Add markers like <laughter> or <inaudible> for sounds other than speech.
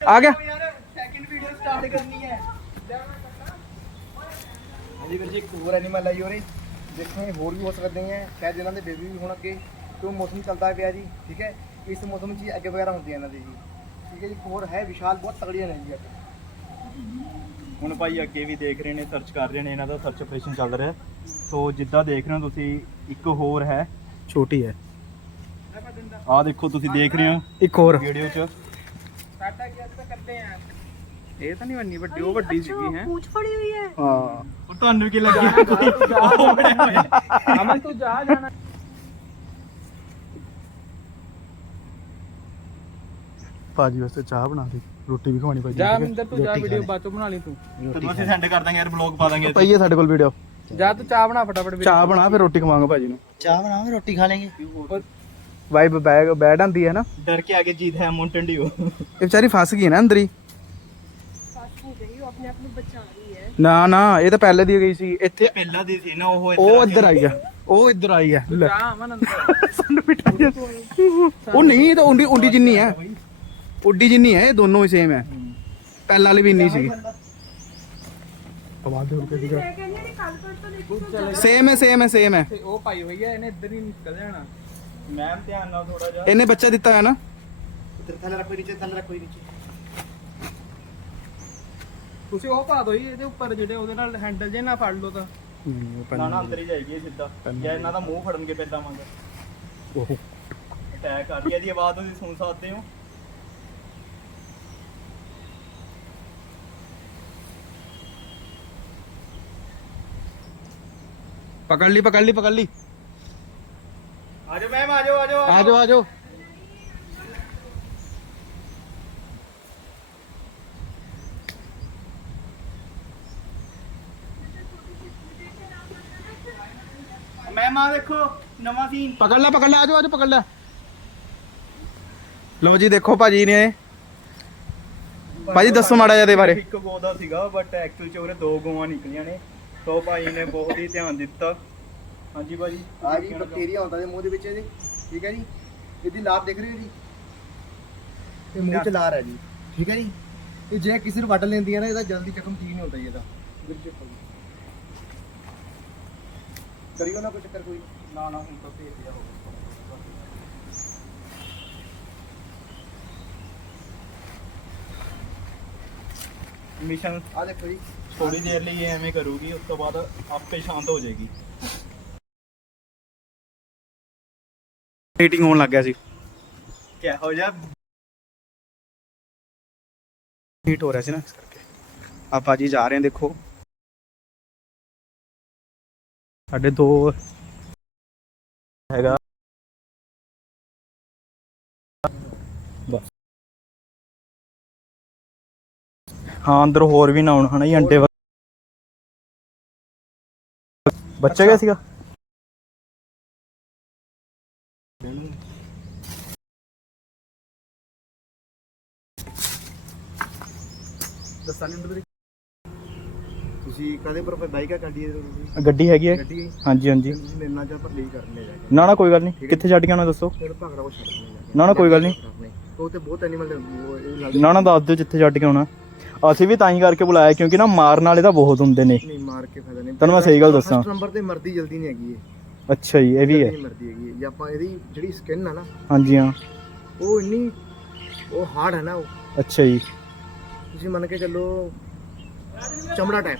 ਆ ਗਿਆ। ਯਾਰ ਸੈਕਿੰਡ ਵੀਡੀਓ ਸਟਾਰਟ ਕਰਨੀ ਹੈ। ਹਾਂਜੀ ਵੀਰ ਜੀ ਇੱਕ ਹੋਰ ਐਨੀਮਲ ਆਈ ਹੋਰੇ ਦੇਖੋ ਇਹ ਹੋਰ ਵੀ ਹੋ ਸਕਦੇ ਹੈ। ਸ਼ਾਇਦ ਇਹਨਾਂ ਦੇ ਬੇਬੀ ਵੀ ਹੋਣ ਅੱਗੇ। ਕਿਉਂ ਮੌਸਮ ਚੱਲਦਾ ਪਿਆ ਜੀ ਠੀਕ ਹੈ? ਇਸ ਮੌਸਮ 'ਚ ਅੱਗੇ ਵਗੈਰਾ ਹੁੰਦੀਆਂ ਇਹਨਾਂ ਦੇ ਜੀ। ਠੀਕ ਹੈ ਜੀ ਇੱਕ ਹੋਰ ਹੈ ਵਿਸ਼ਾਲ ਬਹੁਤ ਤਗੜੀਆਂ ਨੇ ਜੀ ਹੁਣ ਭਾਈ ਅੱਗੇ ਵੀ ਦੇਖ ਰਹੇ ਨੇ ਸਰਚ ਕਰ ਰਹੇ ਨੇ ਇਹਨਾਂ ਦਾ ਸਰਚ ਆਪਰੇਸ਼ਨ ਚੱਲ ਰਿਹਾ। ਸੋ ਜਿੱਦਾਂ ਦੇਖ ਰਹੇ ਹੋ ਤੁਸੀਂ ਇੱਕ ਹੋਰ ਹੈ। ਛੋਟੀ ਹੈ। ਆਹ ਦੇਖੋ ਤੁਸੀਂ ਦੇਖ ਰਹੇ ਹੋ ਇੱਕ ਹੋਰ। ਵੀਡੀਓ 'ਚ। ਸਾਡਾ ਕੀ ਅੱਜ ਕਰਦੇ ਆ ਇਹ ਤਾਂ ਨਹੀਂ ਬੰਨੀ ਵੱਡੀ ਉਹ ਵੱਡੀ ਸੀਗੀ ਹੈ ਪੂਛ ਫੜੀ ਹੋਈ ਹੈ ਹਾਂ ਉਹ ਤੁਹਾਨੂੰ ਕੀ ਲੱਗਿਆ ਕੋਈ ਉਹ ਬਣਿਆ ਹੋਇਆ। ਅਮਨ ਤੂੰ ਜਾ ਜਾਣਾ ਭਾਜੀ ਵਾਸਤੇ ਚਾਹ ਬਣਾ ਦੇ ਰੋਟੀ ਵੀ ਖਵਾਣੀ ਭਾਜੀ ਜਾ ਮਿੰਦਰ ਤੂੰ ਜਾ ਵੀਡੀਓ ਬਾਅਦ ਚੋਂ ਬਣਾ ਲਈ ਤੂੰ ਤੈਨੂੰ ਅਸੀਂ ਸੈਂਡ ਕਰ ਦਾਂਗੇ ਯਾਰ ਬਲੌਗ ਪਾ ਦਾਂਗੇ ਪਈਏ ਸਾਡੇ ਕੋਲ ਵੀਡੀਓ ਜਾ ਤੂੰ ਚਾਹ ਬਣਾ ਫਟਾਫਟ video। ਚਾਹ ਬਣਾ ਫਿਰ ਰੋਟੀ ਖਵਾਵਾਂਗੇ ਭਾਜੀ ਨੂੰ। ਚਾਹ ਬਣਾਵਾਂਗੇ ਰੋਟੀ ਖਾ ਲੇਂਗੇ। ਵਾਈ ਬੈਗ ਬੈਡ ਆਂਦੀ ਹੈ ਨਾ। ਡਰ ਕੇ ਆਗੇ ਜੀਤ ਹੈ ਮੌਂਟਨ ਡਿਓ। ਇਹ ਵਿਚਾਰੀ ਫਸ ਗਈ ਹੈ ਨਾ ਅੰਦਰ ਹੀ। ਫਾਸਟ ਨਹੀਂ ਗਈ ਉਹ ਆਪਣੇ ਆਪ ਨੂੰ ਬਚਾ ਰਹੀ ਹੈ। ਨਾ ਨਾ ਇਹ ਤਾਂ ਪਹਿਲੇ ਦੀ ਗਈ ਸੀ। ਇੱਥੇ ਪਹਿਲਾਂ ਦੀ ਸੀ ਨਾ ਉਹ ਉਹ ਇੱਧਰ ਆਈ ਆ। ਉਹ ਇੱਧਰ ਆਈ ਆ। ਲੈ। ਜਾ <laughs> ਸਾਨੂੰ ਬਿਠਾਇਆ ਉਹ ਨਹੀਂ ਇਹ ਤਾਂ ਉੰਡੀ ਉੰਡੀ ਜਿੰਨੀ ਹੈ। ਉੱਡੀ ਜਿੰਨੀ ਹੈ ਇਹ ਦੋਨੋਂ ਹੀ ਸੇਮ ਹੈ। ਪਹਿਲਾਂ ਵਾਲੀ ਵੀ ਇੰਨੀ ਸੀ ਆਵਾਜ਼ ਹੋਰ ਕੇ ਮੈਂ ਕਹਿੰਦੀ ਹਾਂ ਕੱਲ ਪਰ ਤਾਂ ਦੇਖੋ ਸੇਮ ਹੈ ਸੇਮ ਹੈ ਸੇਮ ਹੈ। ਤੇ ਉਹ ਪਾਈ ਹੋਈ ਹੈ ਇਹਨੇ ਇੱਧਰ ਹੀ ਨਿਕਲ ਜਾਣਾ। ਮੈਮ ਧਿਆਨ ਨਾਲ ਥੋੜਾ ਜਿਹਾ। ਇਹਨੇ ਬੱਚਾ ਦਿੱਤਾ ਹੈ ਨਾ? ਇੱਧਰ ਥੱਲੇ ਰੱਖੋ ਨੀਚੇ ਥੱਲੇ ਰੱਖੋ ਨੀਚੇ। ਤੁਸੀਂ ਉਹ ਪਾ ਦੋ ਜੀ ਇਹਦੇ ਉੱਪਰ ਜਿਹੜੇ ਉਹਦੇ ਨਾਲ ਹੈਂਡਲ ਜੇ ਨਾ ਫੜ ਲਓ ਤਾਂ। ਨਾ ਨਾ ਅੰਦਰ ਹੀ ਜਾਏਗੀ ਇਹ ਸਿੱਧਾ। ਜਾਂ ਇਹਨਾਂ ਦਾ ਮੂੰਹ ਫੜਨਗੇ ਪਹਿਲਾਂ ਮੰਗ ਉਹ ਅਟੈਕ ਆ ਰਹੀ ਹੈ ਇਹਦੀ ਆਵਾਜ਼ ਤੁਸੀਂ ਸੁਣ ਸਕਦੇ ਹੋ? ਪਕੜ ਲਈ ਪਕੜ ਲਈ ਪਕੜ ਲਈ। ਮੈਮ ਆਜੋ ਆਜੋ ਆ ਜਾਓ ਆ ਜਾਓ ਮੈਮ ਆ ਦੇਖੋ ਨਵਾਂ ਸੀਨ ਪਕੜ ਲੈ ਪਕੜ ਲੈ ਆ ਜਾਓ ਆ ਜਾਓ ਪਕੜ ਲੈ। ਲਓ ਜੀ ਦੇਖੋ ਭਾਜੀ ਨੇ। ਭਾਜੀ ਦੱਸੋ ਮਾੜਾ ਜਿਹਾ ਇਹਦੇ ਬਾਰੇ। ਇੱਕ ਗੋ ਦਾ ਸੀਗਾ ਬਟ ਐਕਚੁਅਲ ਚ ਉਹਦੇ ਦੋ ਗੋਆਂ ਨਿਕਲੀਆਂ ਨੇ। ਸੋ ਭਾਈ ਨੇ ਬਹੁਤ ਹੀ ਧਿਆਨ ਦਿੱਤਾ। ਹਾਂਜੀ ਭਾਜੀ। ਆ ਜੀ ਬੈਕਟੀਰੀਆ ਹੁੰਦਾ ਦੇ ਮੂੰਹ ਦੇ ਵਿੱਚ ਇਹਦੇ। ਠੀਕ ਹੈ ਜੀ? ਇਹਦੀ ਲਾਭ ਦੇਖ ਰਹੇ ਹੋ ਜੀ? ਇਹ ਮੂੰਹ ਚ ਲਾਰ ਹੈ ਜੀ। ਠੀਕ ਹੈ ਜੀ? ਇਹ ਜੇ ਕਿਸੇ ਨੂੰ ਵੱਢ ਲੈਂਦੀ ਹੈ ਨਾ ਇਹਦਾ ਜਲਦੀ ਜ਼ਖਮ ਠੀਕ ਨਹੀਂ ਹੁੰਦਾ ਜੀ ਇਹਦਾ। ਕਰਿਓ ਨਾ ਕੋਈ ਚੱਕਰ ਕੋਈ। ਨਾ ਨਾ ਹੁਣ ਤਾਂ ਭੇਜ ਦਿਆ ਹੋਵੇ ਮਿਸ਼ਨ ਆ ਦੇਖੋ ਜੀ। ਥੋੜੀ ਦੇਰ ਲਈ ਇਹ ਐਵੇਂ ਕਰੂਗੀ ਉਸ ਤੋਂ ਬਾਅਦ ਆਪੇ ਸ਼ਾਂਤ ਹੋ ਜਾਏਗੀ। ਮੀਟਿੰਗ ਹੋਣ ਲੱਗ ਗਿਆ ਸੀ। ਕਿਹੋ ਜਿਹਾ ਹੀਟ ਹੋ ਰਿਹਾ ਸੀ ਨਾ ਇਸ ਕਰਕੇ। ਆ ਭਾਜੀ ਜਾ ਰਹੇ ਨੇ ਦੇਖੋ। ਸਾਡੇ ਦੋ ਹੈਗਾ। ਬਸ। ਹਾਂ, ਅੰਦਰ ਹੋਰ ਵੀ ਨਾ ਆਉਣ, ਹਨਾ ਜੀ, ਅੰਡੇ ਬੱਚਾ ਗਿਆ ਸੀਗਾ? ਦੱਸਾਂ ਨਹੀਂ ਅੰਦਰ ਤੁਸੀਂ ਕਾਦੇ ਪਰ ਬਾਈਕ ਆ ਗੱਡੀ ਹੈ ਤੁਸੀਂ? ਗੱਡੀ ਹੈਗੀ ਹੈ ਗੱਡੀ ਹੈ ਹਾਂਜੀ ਹਾਂਜੀ। ਤੁਸੀਂ ਮੇਰੇ ਨਾਲ ਜਾ ਪਰ ਲਈ ਕਰਨ ਲੈ ਜਾ ਕੇ। ਨਾ ਨਾ ਕੋਈ ਗੱਲ ਨਹੀਂ। ਕਿੱਥੇ ਛੱਡ ਕੇ ਆਉਣਾ ਦੱਸੋ? ਫਿਰ ਭਾਗੜਾ ਕੋ ਛੱਡ ਦੇਣਾ ਨਾ ਨਾ ਕੋਈ ਗੱਲ ਨਹੀਂ। ਉਹ ਤੇ ਬਹੁਤ ਐਨੀਮਲ ਨਾਲ ਨਾ ਨਾ ਦੱਸ ਦਿਓ ਜਿੱਥੇ ਛੱਡ ਕੇ ਆਉਣਾ। ਅਸੀਂ ਵੀ ਤਾਂ ਹੀ ਕਰਕੇ ਬੁਲਾਇਆ ਕਿਉਂਕਿ ਨਾ ਮਾਰਨ ਵਾਲੇ ਤਾਂ ਬਹੁਤ ਹੁੰਦੇ ਨੇ। ਨਹੀਂ ਮਾਰ ਕੇ ਫਾਇਦਾ ਨਹੀਂ। ਤੁਹਾਨੂੰ ਮੈਂ ਸਹੀ ਗੱਲ ਦੱਸਾਂ। ਨੰਬਰ ਤੇ ਮਰਦੀ ਜਲਦੀ ਨਹੀਂ ਹੈਗੀ ਇਹ। ਅੱਛਾ ਜੀ ਇਹ ਵੀ ਹੈ। ਮਰਦੀ ਹੈਗੀ। ਜੇ ਆਪਾਂ ਇਹਦੀ ਜਿਹੜੀ ਸਕਿਨ ਆ ਨਾ ਹਾਂਜੀ ਹਾਂ। ਉਹ ਇੰਨੀ ਉਹ ਹਾਰਡ ਹੈ ਨਾ ਉਹ। ਅੱਛਾ ਜੀ। ਤੁਸੀਂ ਮੰਨ ਕੇ ਚੱਲੋ ਚਮੜਾ ਟਾਈਪ